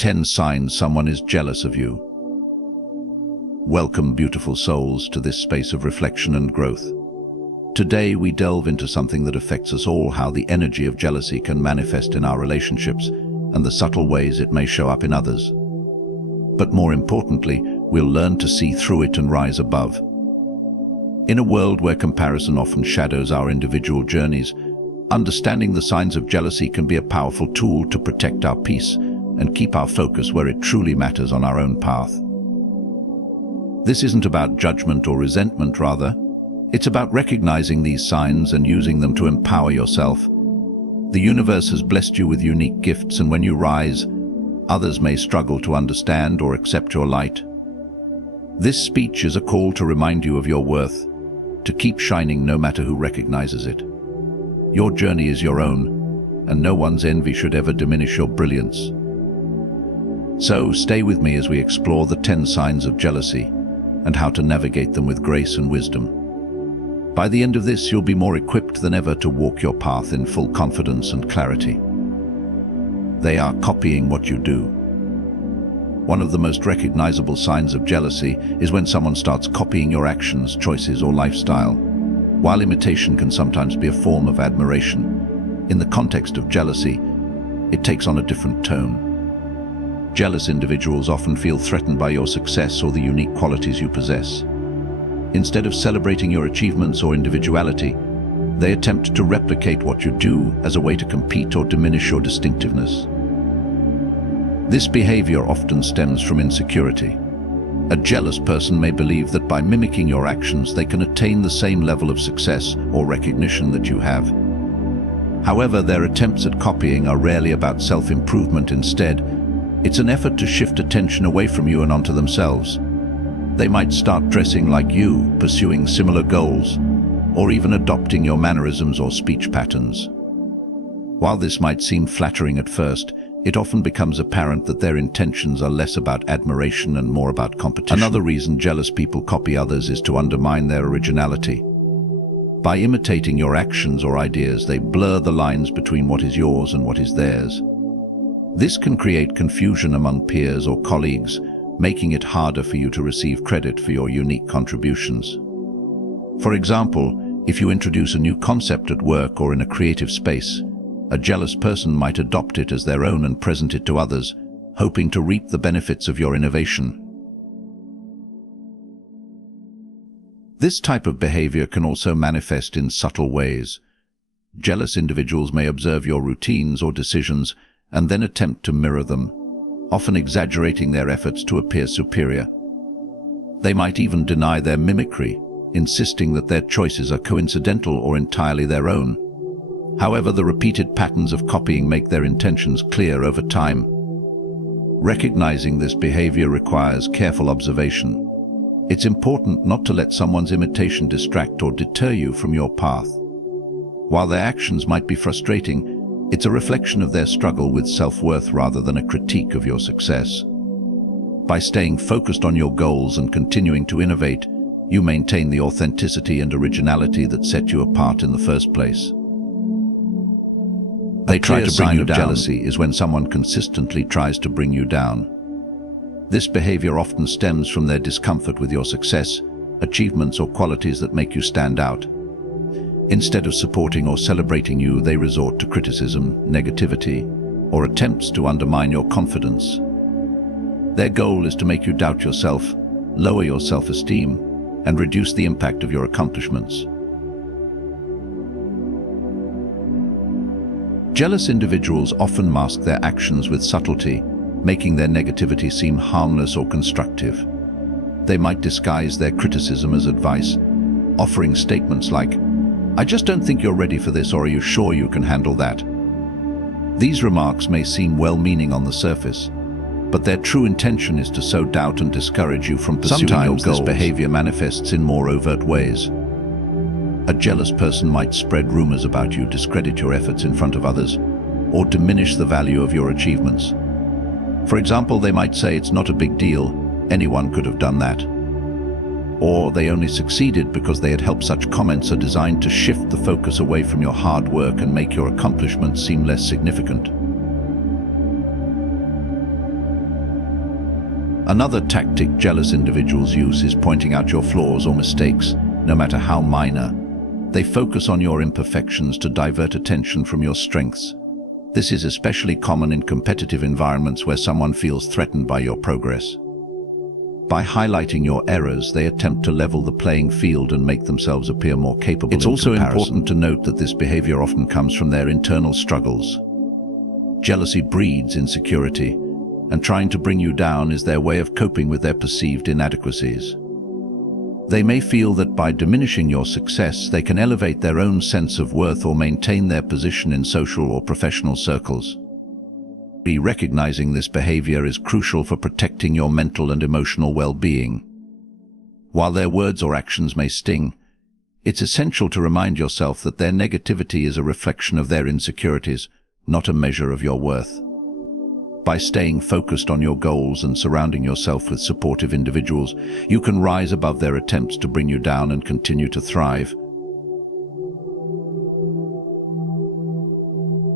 10 signs someone is jealous of you. Welcome, beautiful souls, to this space of reflection and growth. Today we delve into something that affects us all: how the energy of jealousy can manifest in our relationships and the subtle ways it may show up in others. But more importantly, we'll learn to see through it and rise above. In a world where comparison often shadows our individual journeys, understanding the signs of jealousy can be a powerful tool to protect our peace and keep our focus where it truly matters on our own path. This isn't about judgment or resentment, rather. It's about recognizing these signs and using them to empower yourself. The universe has blessed you with unique gifts, and when you rise, others may struggle to understand or accept your light. This speech is a call to remind you of your worth, to keep shining no matter who recognizes it. Your journey is your own, and no one's envy should ever diminish your brilliance. So stay with me as we explore the 10 signs of jealousy and how to navigate them with grace and wisdom. By the end of this, you'll be more equipped than ever to walk your path in full confidence and clarity. They are copying what you do. One of the most recognizable signs of jealousy is when someone starts copying your actions, choices, or lifestyle. While imitation can sometimes be a form of admiration, in the context of jealousy, it takes on a different tone. Jealous individuals often feel threatened by your success or the unique qualities you possess. Instead of celebrating your achievements or individuality, they attempt to replicate what you do as a way to compete or diminish your distinctiveness. This behavior often stems from insecurity. A jealous person may believe that by mimicking your actions, they can attain the same level of success or recognition that you have. However, their attempts at copying are rarely about self-improvement. Instead, it's an effort to shift attention away from you and onto themselves. They might start dressing like you, pursuing similar goals, or even adopting your mannerisms or speech patterns. While this might seem flattering at first, it often becomes apparent that their intentions are less about admiration and more about competition. Another reason jealous people copy others is to undermine their originality. By imitating your actions or ideas, they blur the lines between what is yours and what is theirs. This can create confusion among peers or colleagues, making it harder for you to receive credit for your unique contributions. For example, if you introduce a new concept at work or in a creative space, a jealous person might adopt it as their own and present it to others, hoping to reap the benefits of your innovation. This type of behavior can also manifest in subtle ways. Jealous individuals may observe your routines or decisions and then attempt to mirror them, often exaggerating their efforts to appear superior. They might even deny their mimicry, insisting that their choices are coincidental or entirely their own. However, the repeated patterns of copying make their intentions clear over time. Recognizing this behavior requires careful observation. It's important not to let someone's imitation distract or deter you from your path. While their actions might be frustrating, it's a reflection of their struggle with self-worth rather than a critique of your success. By staying focused on your goals and continuing to innovate, you maintain the authenticity and originality that set you apart in the first place. A clear sign of jealousy is when someone consistently tries to bring you down. This behavior often stems from their discomfort with your success, achievements, or qualities that make you stand out. Instead of supporting or celebrating you, they resort to criticism, negativity, or attempts to undermine your confidence. Their goal is to make you doubt yourself, lower your self-esteem, and reduce the impact of your accomplishments. Jealous individuals often mask their actions with subtlety, making their negativity seem harmless or constructive. They might disguise their criticism as advice, offering statements like, "I just don't think you're ready for this," or "Are you sure you can handle that?" These remarks may seem well-meaning on the surface, but their true intention is to sow doubt and discourage you from pursuing your goals. Sometimes this behavior manifests in more overt ways. A jealous person might spread rumors about you, discredit your efforts in front of others, or diminish the value of your achievements. For example, they might say, "It's not a big deal, anyone could have done that." Or they only succeeded because they had helped. Such comments are designed to shift the focus away from your hard work and make your accomplishments seem less significant. Another tactic jealous individuals use is pointing out your flaws or mistakes, no matter how minor. They focus on your imperfections to divert attention from your strengths. This is especially common in competitive environments where someone feels threatened by your progress. By highlighting your errors, they attempt to level the playing field and make themselves appear more capable. It's also important to note that this behavior often comes from their internal struggles. Jealousy breeds insecurity, and trying to bring you down is their way of coping with their perceived inadequacies. They may feel that by diminishing your success, they can elevate their own sense of worth or maintain their position in social or professional circles. Recognizing this behavior is crucial for protecting your mental and emotional well-being. While their words or actions may sting, it's essential to remind yourself that their negativity is a reflection of their insecurities, not a measure of your worth. By staying focused on your goals and surrounding yourself with supportive individuals, you can rise above their attempts to bring you down and continue to thrive.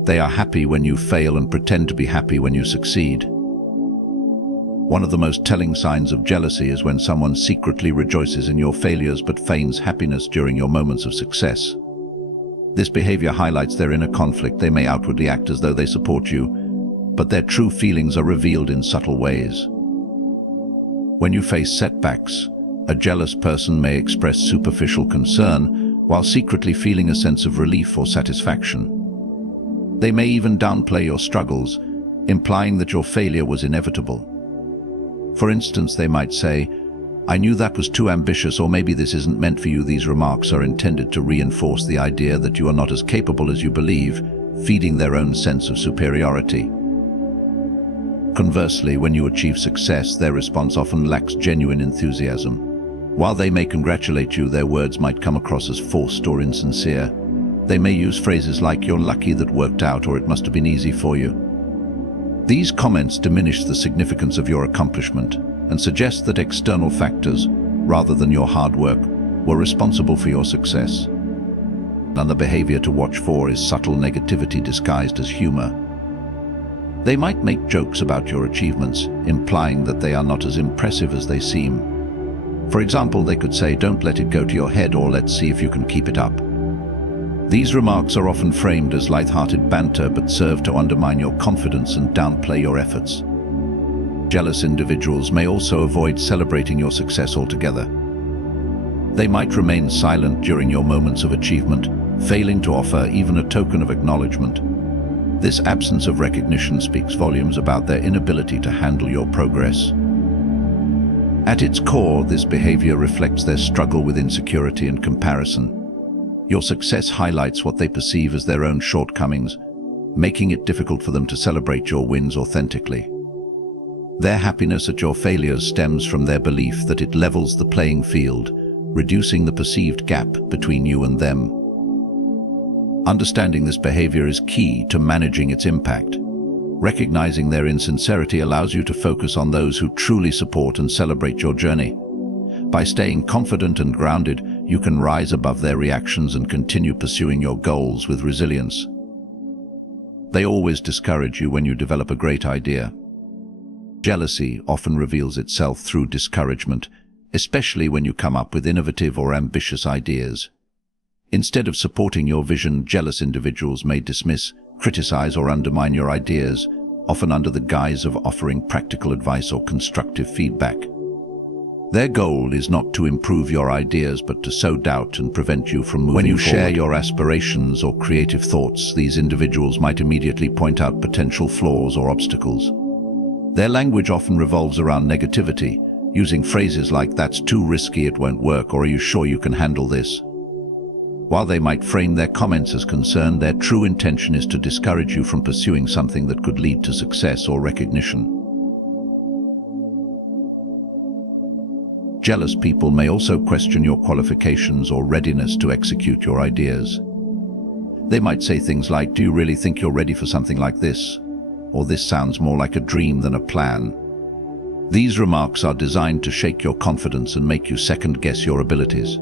They are happy when you fail and pretend to be happy when you succeed. One of the most telling signs of jealousy is when someone secretly rejoices in your failures but feigns happiness during your moments of success. This behavior highlights their inner conflict. They may outwardly act as though they support you, but their true feelings are revealed in subtle ways. When you face setbacks, a jealous person may express superficial concern while secretly feeling a sense of relief or satisfaction. They may even downplay your struggles, implying that your failure was inevitable. For instance, they might say, "I knew that was too ambitious," or "maybe this isn't meant for you." These remarks are intended to reinforce the idea that you are not as capable as you believe, feeding their own sense of superiority. Conversely, when you achieve success, their response often lacks genuine enthusiasm. While they may congratulate you, their words might come across as forced or insincere. They may use phrases like, "You're lucky that worked out," or "It must have been easy for you." These comments diminish the significance of your accomplishment and suggest that external factors, rather than your hard work, were responsible for your success. Another behavior to watch for is subtle negativity disguised as humor. They might make jokes about your achievements, implying that they are not as impressive as they seem. For example, they could say, "Don't let it go to your head," or "Let's see if you can keep it up." These remarks are often framed as light-hearted banter but serve to undermine your confidence and downplay your efforts. Jealous individuals may also avoid celebrating your success altogether. They might remain silent during your moments of achievement, failing to offer even a token of acknowledgement. This absence of recognition speaks volumes about their inability to handle your progress. At its core, this behavior reflects their struggle with insecurity and comparison. Your success highlights what they perceive as their own shortcomings, making it difficult for them to celebrate your wins authentically. Their happiness at your failures stems from their belief that it levels the playing field, reducing the perceived gap between you and them. Understanding this behavior is key to managing its impact. Recognizing their insincerity allows you to focus on those who truly support and celebrate your journey. By staying confident and grounded, you can rise above their reactions and continue pursuing your goals with resilience. They always discourage you when you develop a great idea. Jealousy often reveals itself through discouragement, especially when you come up with innovative or ambitious ideas. Instead of supporting your vision, jealous individuals may dismiss, criticize, or undermine your ideas, often under the guise of offering practical advice or constructive feedback. Their goal is not to improve your ideas, but to sow doubt and prevent you from moving forward. When you share your aspirations or creative thoughts, these individuals might immediately point out potential flaws or obstacles. Their language often revolves around negativity, using phrases like, "That's too risky, it won't work," or "Are you sure you can handle this?" While they might frame their comments as concern, their true intention is to discourage you from pursuing something that could lead to success or recognition. Jealous people may also question your qualifications or readiness to execute your ideas. They might say things like, "Do you really think you're ready for something like this?" Or "This sounds more like a dream than a plan." These remarks are designed to shake your confidence and make you second-guess your abilities.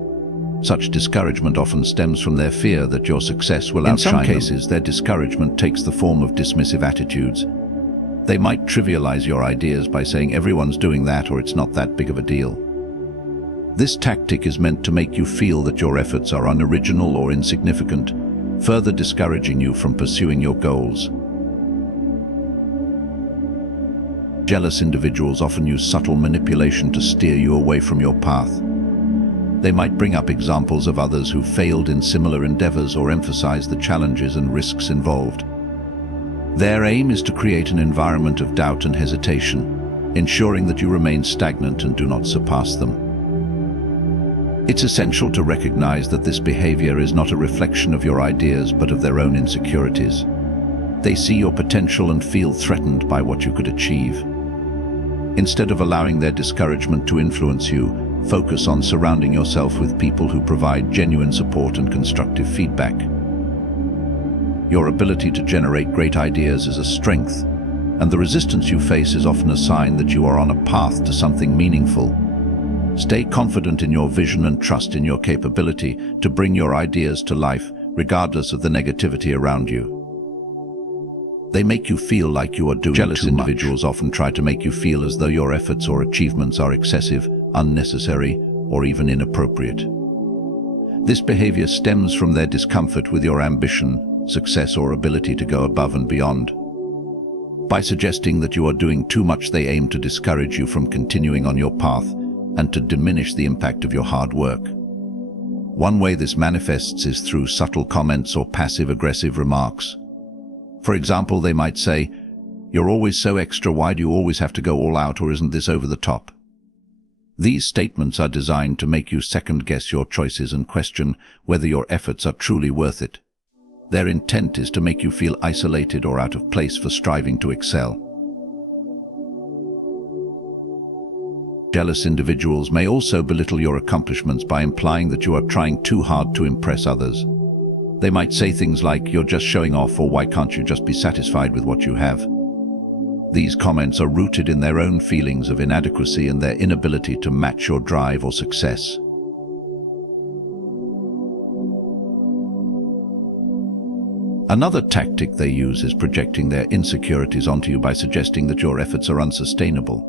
Such discouragement often stems from their fear that your success will outshine them. In some cases, their discouragement takes the form of dismissive attitudes. They might trivialize your ideas by saying everyone's doing that or it's not that big of a deal. This tactic is meant to make you feel that your efforts are unoriginal or insignificant, further discouraging you from pursuing your goals. Jealous individuals often use subtle manipulation to steer you away from your path. They might bring up examples of others who failed in similar endeavors or emphasize the challenges and risks involved. Their aim is to create an environment of doubt and hesitation, ensuring that you remain stagnant and do not surpass them. It's essential to recognize that this behavior is not a reflection of your ideas but of their own insecurities. They see your potential and feel threatened by what you could achieve. Instead of allowing their discouragement to influence you, focus on surrounding yourself with people who provide genuine support and constructive feedback. Your ability to generate great ideas is a strength, and the resistance you face is often a sign that you are on a path to something meaningful. Stay confident in your vision and trust in your capability to bring your ideas to life, regardless of the negativity around you. They make you feel like you are doing too much. Jealous individuals often try to make you feel as though your efforts or achievements are excessive, unnecessary, or even inappropriate. This behavior stems from their discomfort with your ambition, success, or ability to go above and beyond. By suggesting that you are doing too much, they aim to discourage you from continuing on your path and to diminish the impact of your hard work. One way this manifests is through subtle comments or passive-aggressive remarks. For example, they might say, "You're always so extra, why do you always have to go all out, or isn't this over the top?" These statements are designed to make you second-guess your choices and question whether your efforts are truly worth it. Their intent is to make you feel isolated or out of place for striving to excel. Jealous individuals may also belittle your accomplishments by implying that you are trying too hard to impress others. They might say things like, "You're just showing off," or "Why can't you just be satisfied with what you have?" These comments are rooted in their own feelings of inadequacy and their inability to match your drive or success. Another tactic they use is projecting their insecurities onto you by suggesting that your efforts are unsustainable.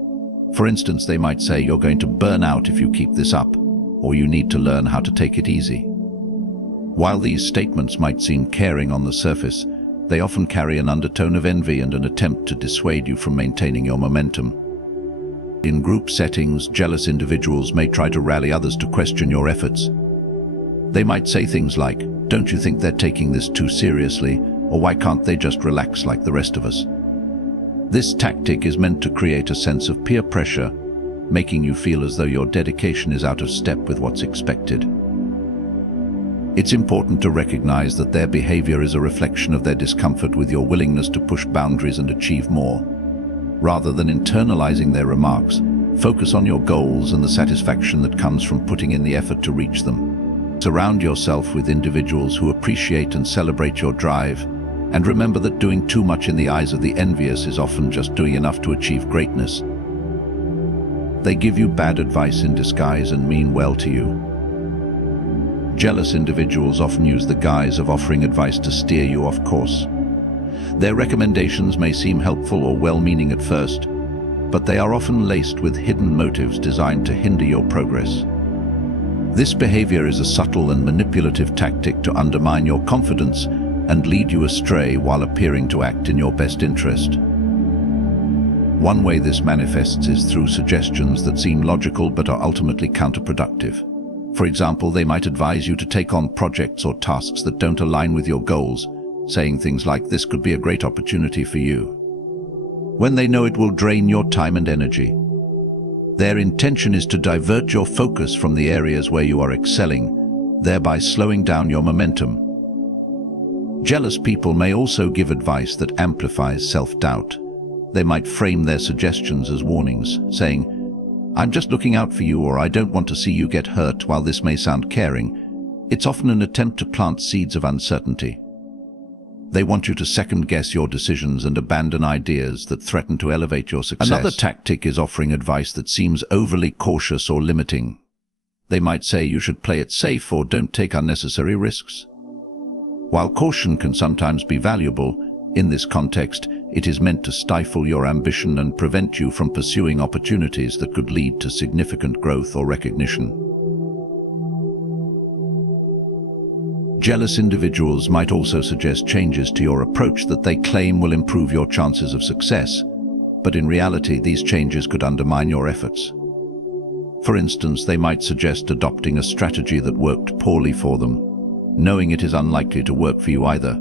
For instance, they might say, "You're going to burn out if you keep this up," or "You need to learn how to take it easy." While these statements might seem caring on the surface, they often carry an undertone of envy and an attempt to dissuade you from maintaining your momentum. In group settings, jealous individuals may try to rally others to question your efforts. They might say things like, "Don't you think they're taking this too seriously?" or "Why can't they just relax like the rest of us?" This tactic is meant to create a sense of peer pressure, making you feel as though your dedication is out of step with what's expected. It's important to recognize that their behavior is a reflection of their discomfort with your willingness to push boundaries and achieve more. Rather than internalizing their remarks, focus on your goals and the satisfaction that comes from putting in the effort to reach them. Surround yourself with individuals who appreciate and celebrate your drive, and remember that doing too much in the eyes of the envious is often just doing enough to achieve greatness. They give you bad advice in disguise and mean well to you. Jealous individuals often use the guise of offering advice to steer you off course. Their recommendations may seem helpful or well-meaning at first, but they are often laced with hidden motives designed to hinder your progress. This behavior is a subtle and manipulative tactic to undermine your confidence and lead you astray while appearing to act in your best interest. One way this manifests is through suggestions that seem logical but are ultimately counterproductive. For example, they might advise you to take on projects or tasks that don't align with your goals, saying things like, "This could be a great opportunity for you," when they know it will drain your time and energy. Their intention is to divert your focus from the areas where you are excelling, thereby slowing down your momentum. Jealous people may also give advice that amplifies self-doubt. They might frame their suggestions as warnings, saying, "I'm just looking out for you," or "I don't want to see you get hurt." While this may sound caring, it's often an attempt to plant seeds of uncertainty. They want you to second-guess your decisions and abandon ideas that threaten to elevate your success. Another tactic is offering advice that seems overly cautious or limiting. They might say you should play it safe or don't take unnecessary risks. While caution can sometimes be valuable, in this context, It is meant to stifle your ambition and prevent you from pursuing opportunities that could lead to significant growth or recognition. Jealous individuals might also suggest changes to your approach that they claim will improve your chances of success, but in reality, these changes could undermine your efforts. For instance, they might suggest adopting a strategy that worked poorly for them, knowing it is unlikely to work for you either.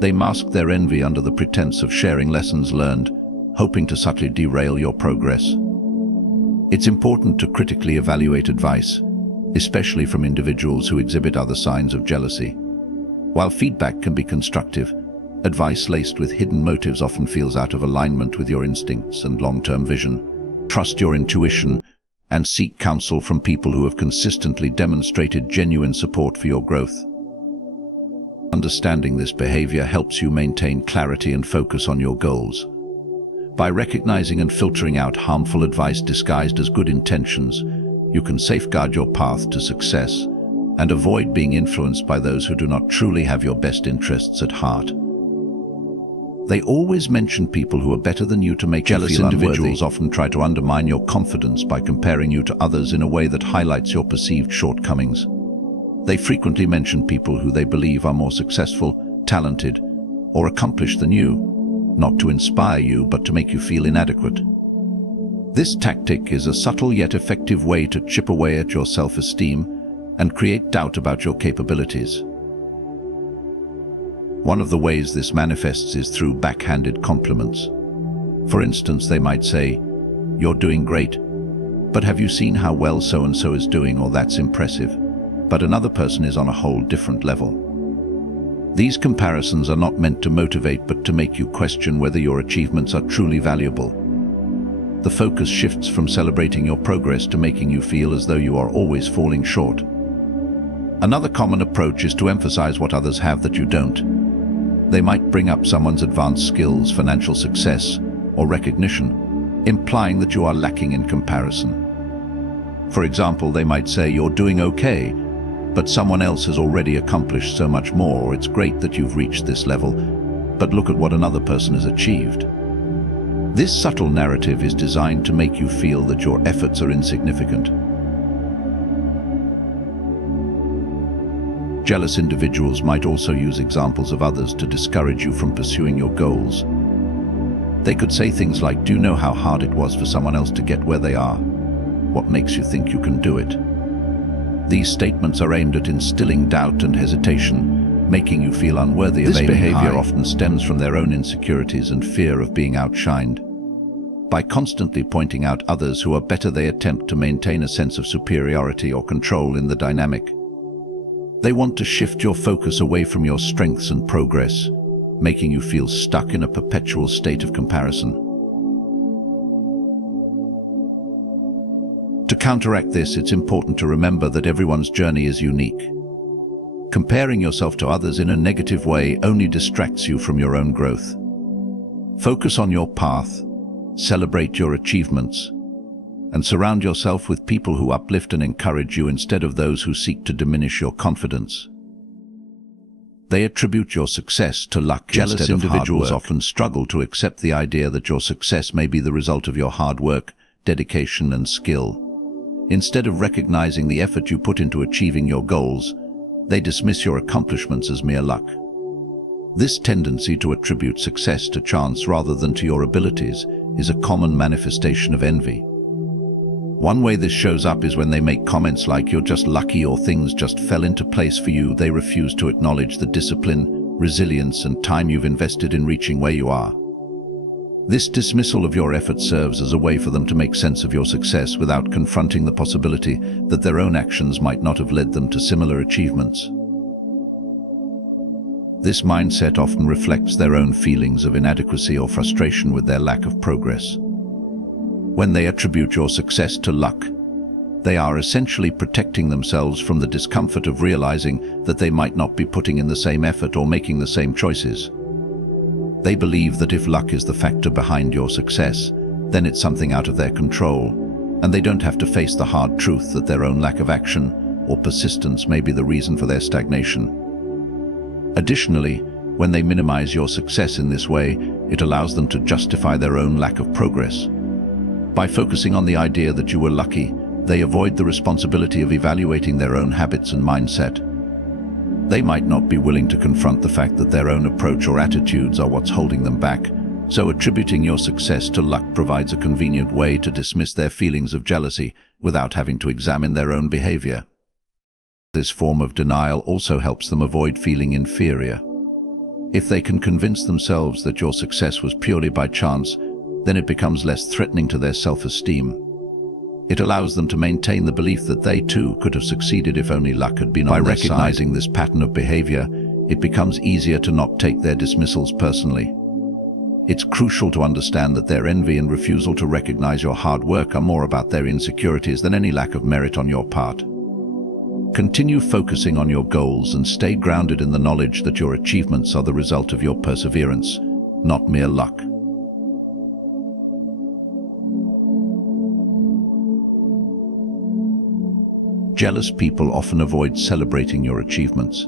They mask their envy under the pretense of sharing lessons learned, hoping to subtly derail your progress. It's important to critically evaluate advice, especially from individuals who exhibit other signs of jealousy. While feedback can be constructive, advice laced with hidden motives often feels out of alignment with your instincts and long-term vision. Trust your intuition and seek counsel from people who have consistently demonstrated genuine support for your growth. Understanding this behavior helps you maintain clarity and focus on your goals. By recognizing and filtering out harmful advice disguised as good intentions, you can safeguard your path to success and avoid being influenced by those who do not truly have your best interests at heart. They always mention people who are better than you to make you feel unworthy. Jealous individuals often try to undermine your confidence by comparing you to others in a way that highlights your perceived shortcomings. They frequently mention people who they believe are more successful, talented, or accomplished than you, not to inspire you but to make you feel inadequate. This tactic is a subtle yet effective way to chip away at your self-esteem and create doubt about your capabilities. One of the ways this manifests is through backhanded compliments. For instance, they might say, "You're doing great, but have you seen how well so-and-so is doing, or that's impressive, but another person is on a whole different level." These comparisons are not meant to motivate but to make you question whether your achievements are truly valuable. The focus shifts from celebrating your progress to making you feel as though you are always falling short. Another common approach is to emphasize what others have that you don't. They might bring up someone's advanced skills, financial success, or recognition, implying that you are lacking in comparison. For example, they might say, "You're doing okay, but someone else has already accomplished so much more," or "It's great that you've reached this level, but look at what another person has achieved." This subtle narrative is designed to make you feel that your efforts are insignificant. Jealous individuals might also use examples of others to discourage you from pursuing your goals. They could say things like, "Do you know how hard it was for someone else to get where they are? What makes you think you can do it?" These statements are aimed at instilling doubt and hesitation, making you feel unworthy of aiming high. This behavior often stems from their own insecurities and fear of being outshined. By constantly pointing out others who are better, they attempt to maintain a sense of superiority or control in the dynamic. They want to shift your focus away from your strengths and progress, making you feel stuck in a perpetual state of comparison. To counteract this, it's important to remember that everyone's journey is unique. Comparing yourself to others in a negative way only distracts you from your own growth. Focus on your path, celebrate your achievements, and surround yourself with people who uplift and encourage you instead of those who seek to diminish your confidence. They attribute your success to luck instead of hard work. Jealous individuals often struggle to accept the idea that your success may be the result of your hard work, dedication, and skill. Instead of recognizing the effort you put into achieving your goals, they dismiss your accomplishments as mere luck. This tendency to attribute success to chance rather than to your abilities is a common manifestation of envy. One way this shows up is when they make comments like, "You're just lucky," or "Things just fell into place for you." They refuse to acknowledge the discipline, resilience, and time you've invested in reaching where you are. This dismissal of your effort serves as a way for them to make sense of your success without confronting the possibility that their own actions might not have led them to similar achievements. This mindset often reflects their own feelings of inadequacy or frustration with their lack of progress. When they attribute your success to luck, they are essentially protecting themselves from the discomfort of realizing that they might not be putting in the same effort or making the same choices. They believe that if luck is the factor behind your success, then it's something out of their control, and they don't have to face the hard truth that their own lack of action or persistence may be the reason for their stagnation. Additionally, When they minimize your success in this way, it allows them to justify their own lack of progress. By focusing on the idea that you were lucky, they avoid the responsibility of evaluating their own habits and mindset. They might not be willing to confront the fact that their own approach or attitudes are what's holding them back, so attributing your success to luck provides a convenient way to dismiss their feelings of jealousy without having to examine their own behavior. This form of denial also helps them avoid feeling inferior. If they can convince themselves that your success was purely by chance, then it becomes less threatening to their self-esteem. It allows them to maintain the belief that they too could have succeeded if only luck had been on their side. By recognizing this pattern of behavior, it becomes easier to not take their dismissals personally. It's crucial to understand that their envy and refusal to recognize your hard work are more about their insecurities than any lack of merit on your part. Continue focusing on your goals and stay grounded in the knowledge that your achievements are the result of your perseverance, not mere luck. Jealous people often avoid celebrating your achievements.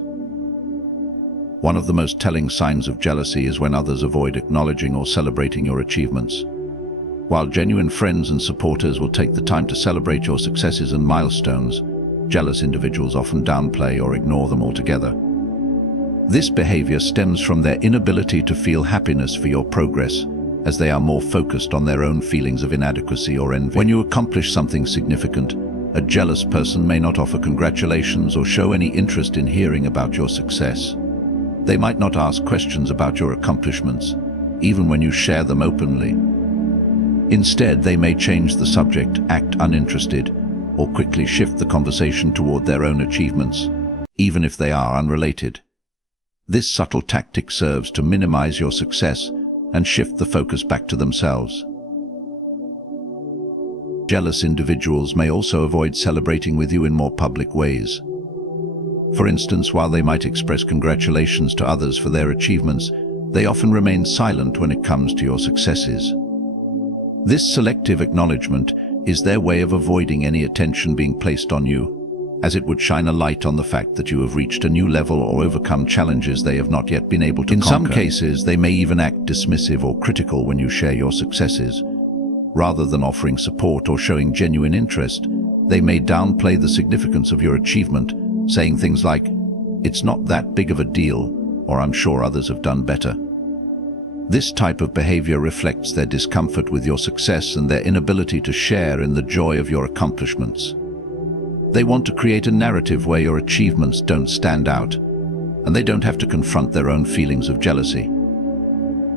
One of the most telling signs of jealousy is when others avoid acknowledging or celebrating your achievements. While genuine friends and supporters will take the time to celebrate your successes and milestones, jealous individuals often downplay or ignore them altogether. This behavior stems from their inability to feel happiness for your progress, as they are more focused on their own feelings of inadequacy or envy. When you accomplish something significant, a jealous person may not offer congratulations or show any interest in hearing about your success. They might not ask questions about your accomplishments, even when you share them openly. Instead, they may change the subject, act uninterested, or quickly shift the conversation toward their own achievements, even if they are unrelated. This subtle tactic serves to minimize your success and shift the focus back to themselves. Jealous individuals may also avoid celebrating with you in more public ways. For instance, while they might express congratulations to others for their achievements, they often remain silent when it comes to your successes. This selective acknowledgement is their way of avoiding any attention being placed on you, as it would shine a light on the fact that you have reached a new level or overcome challenges they have not yet been able to conquer. In some cases, they may even act dismissive or critical when you share your successes. Rather than offering support or showing genuine interest, they may downplay the significance of your achievement, saying things like, "It's not that big of a deal," or "I'm sure others have done better." This type of behavior reflects their discomfort with your success and their inability to share in the joy of your accomplishments. They want to create a narrative where your achievements don't stand out, and they don't have to confront their own feelings of jealousy.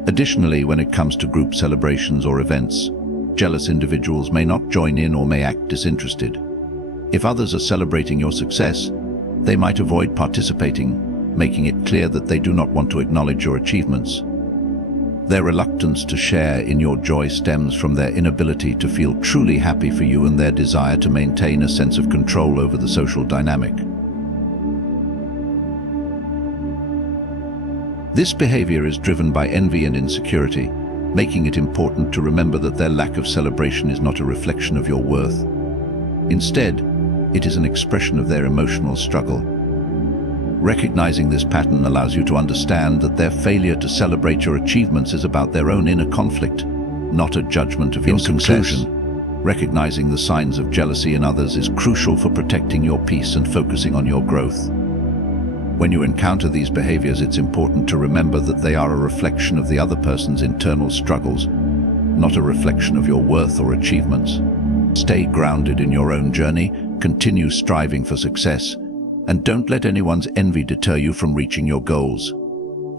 Additionally, when it comes to group celebrations or events, jealous individuals may not join in or may act disinterested. If others are celebrating your success, they might avoid participating, making it clear that they do not want to acknowledge your achievements. Their reluctance to share in your joy stems from their inability to feel truly happy for you and their desire to maintain a sense of control over the social dynamic. This behavior is driven by envy and insecurity, making it important to remember that their lack of celebration is not a reflection of your worth. Instead, it is an expression of their emotional struggle. Recognizing this pattern allows you to understand that their failure to celebrate your achievements is about their own inner conflict, not a judgment of your success. In conclusion, recognizing the signs of jealousy in others is crucial for protecting your peace and focusing on your growth. When you encounter these behaviors, it's important to remember that they are a reflection of the other person's internal struggles, not a reflection of your worth or achievements. Stay grounded in your own journey, continue striving for success, and don't let anyone's envy deter you from reaching your goals.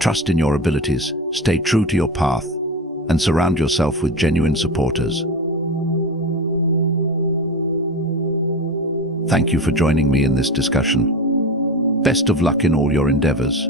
Trust in your abilities, stay true to your path, and surround yourself with genuine supporters. Thank you for joining me in this discussion. Best of luck in all your endeavors.